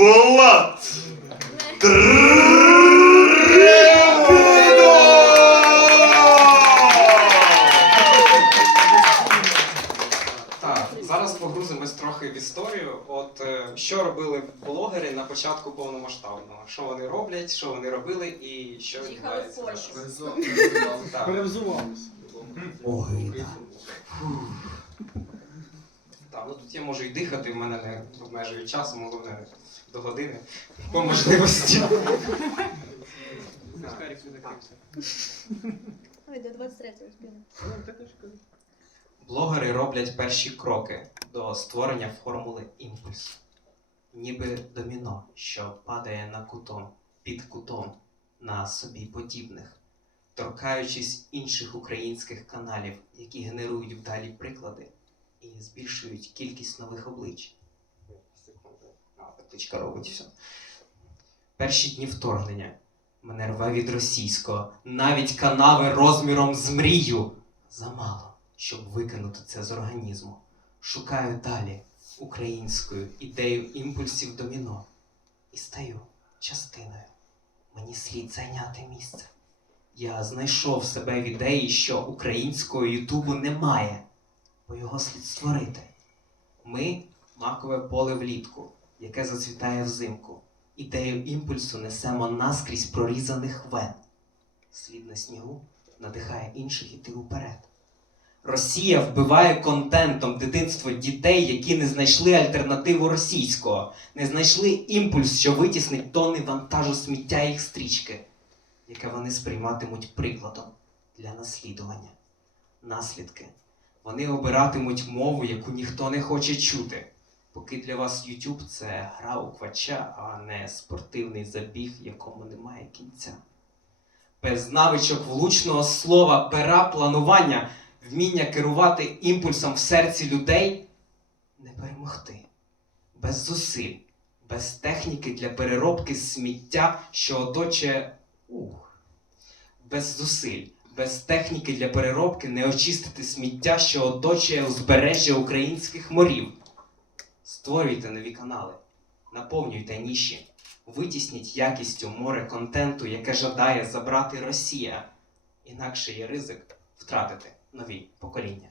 Влад! Так, зараз погрузимось трохи в історію. От е, що робили блогери на початку повномасштабного? Що вони роблять, що вони робили і що Їхали відбувається в Польщу. зараз? Так. Перевзувалися. Так, ну тут я можу і дихати, в мене не обмежують часом, головне до години по можливості. Ой, до 23-го спільно. Блогери роблять перші кроки до створення формули імпульсу. Ніби доміно, що падає на кутом, під кутом на собі подібних, торкаючись інших українських каналів, які генерують вдалі приклади і збільшують кількість нових облич. А, петличка робить все. Перші дні вторгнення. Мене рве від російського, навіть канави розміром з мрію. Замало щоб викинути це з організму. Шукаю далі українською ідею імпульсів доміно і стаю частиною. Мені слід зайняти місце. Я знайшов себе в ідеї, що українського Ютубу немає, бо його слід створити. Ми макове поле влітку, яке зацвітає взимку. Ідею імпульсу несемо наскрізь прорізаних вен. Слід на снігу надихає інших іти уперед. Росія вбиває контентом дитинство дітей, які не знайшли альтернативу російського, не знайшли імпульс, що витіснить тони вантажу сміття їх стрічки, яке вони сприйматимуть прикладом для наслідування. Наслідки. Вони обиратимуть мову, яку ніхто не хоче чути. Поки для вас YouTube це гра у квача, а не спортивний забіг, якому немає кінця. Без навичок влучного слова, пера, планування вміння керувати імпульсом в серці людей не перемогти. Без зусиль, без техніки для переробки сміття, що оточує. Ух. Без зусиль, без техніки для переробки не очистити сміття, що оточує узбережжя українських морів. Створюйте нові канали, наповнюйте ніші, витісніть якістю море контенту, яке жадає забрати Росія. Інакше є ризик втратити нові покоління.